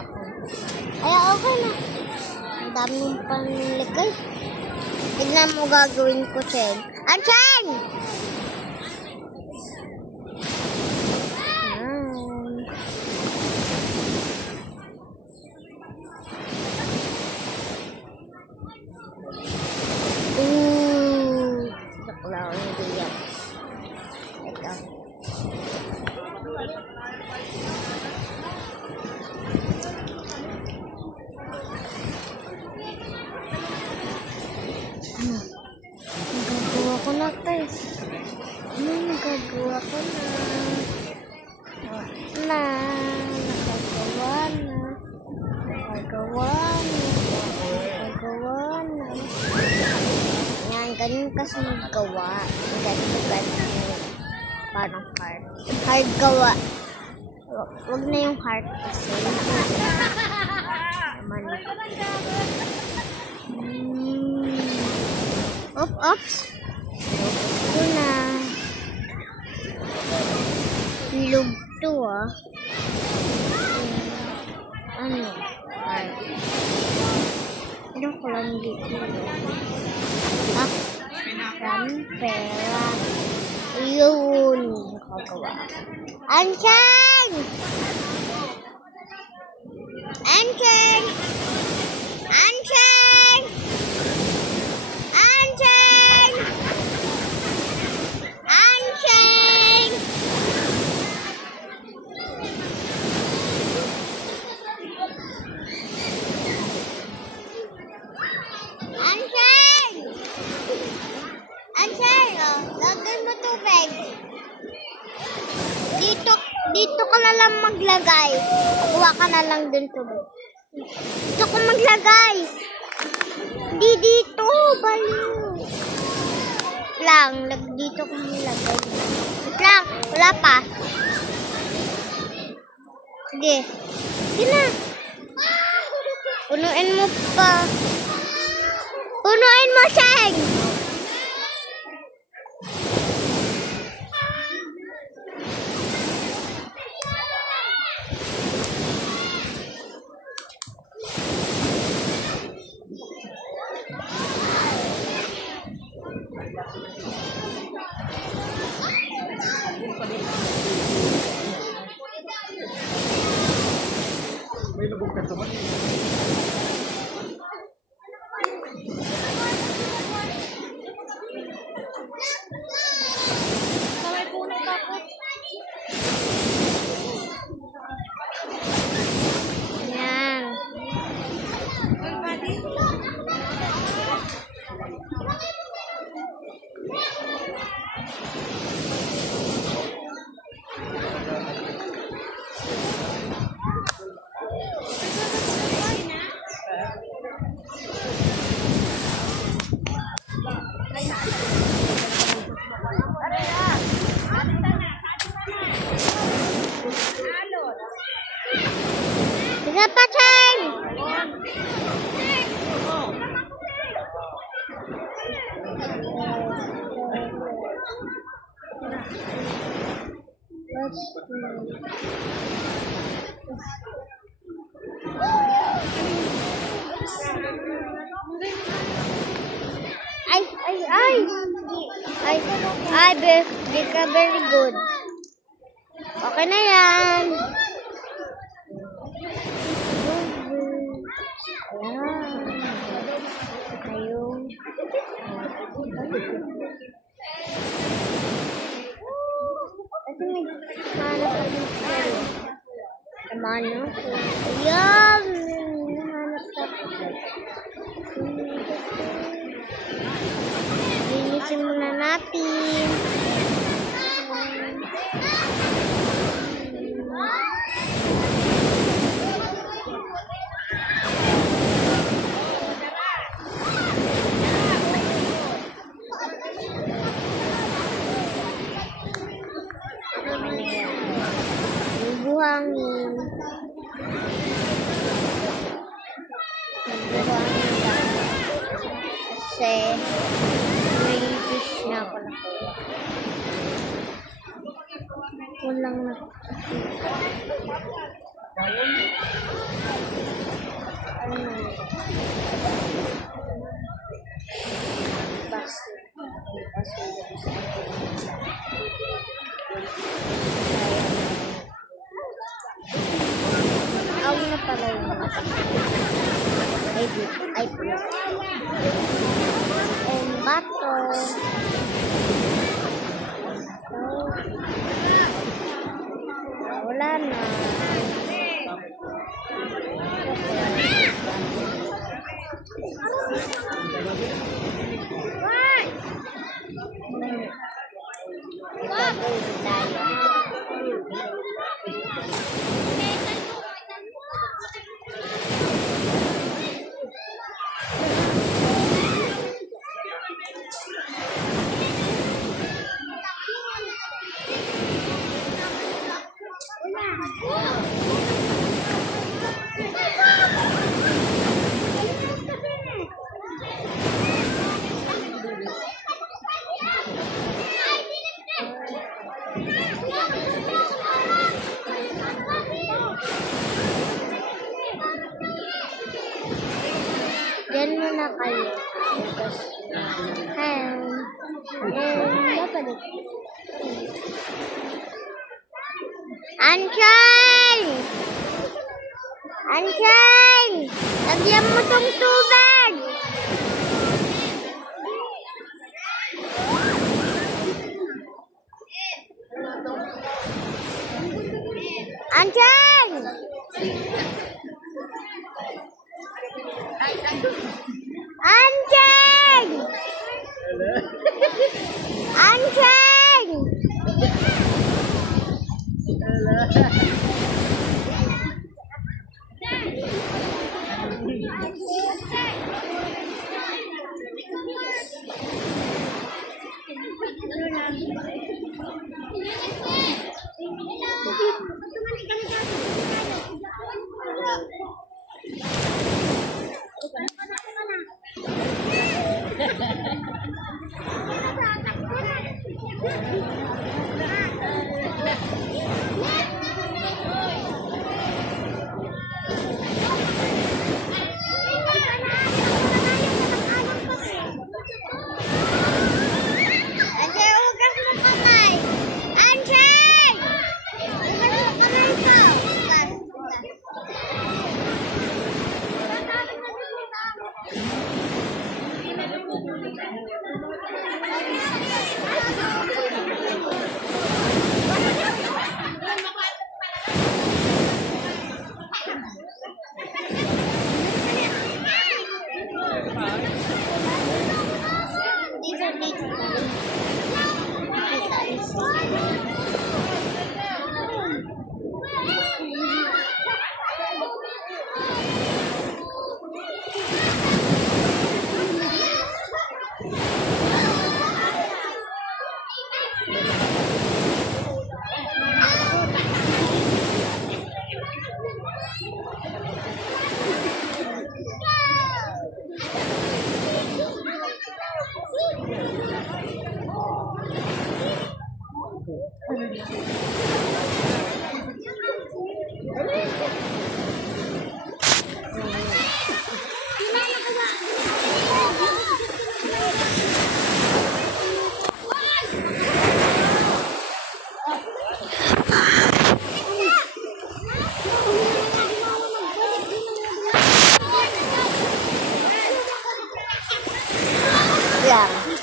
ako. Ay, okay na. Ang dami mong panligay. Tignan mo gagawin ko, Chen. Chen! Nakulao hindi yan. Ito. Nagagawa ko na, guys. Nagagawa ko na. Nakagawa na. Yan, ganun kasi maggawa. Ganun. Parang heart. Heart gawa. Wag na yung heart kasi. Naman. Oops. Ito na. Lug to Ano? Heart. Ano ko lang dito? Maraming pera. Yun. Nakagawa. Anchen! Anchen! Anchen! Anchen! Anchen! Anchen! Anchen, lagay mo tubig. Dito ka na lang maglagay. Kuha ka na lang dun tubig. Dito ka maglagay. Hindi dito, baliw. Dito ka maglagay. Wait lang, wala pa. Sige. Sige na. Punuin mo pa. Punuin mo, Sheng! May lubog ka naman. Kamay po na takot. Yan. Sige pa, Chen! Ay, very good. Okay na yan. Ayun. Kasi may hanap ako ng sa'yo. Tamano. Ayan. Nahanap ako. Linisin muna natin. Buhangin. Kasi may fish na ako nakuha. Walang nakikita. Aw na pala yun. Ay, pula. Bato. Wala na. Yan muna kayo. Dapat Anshine! Anshine! Lagyan mo tong tubig! Anshine! Anshine! Anshine! Yeah.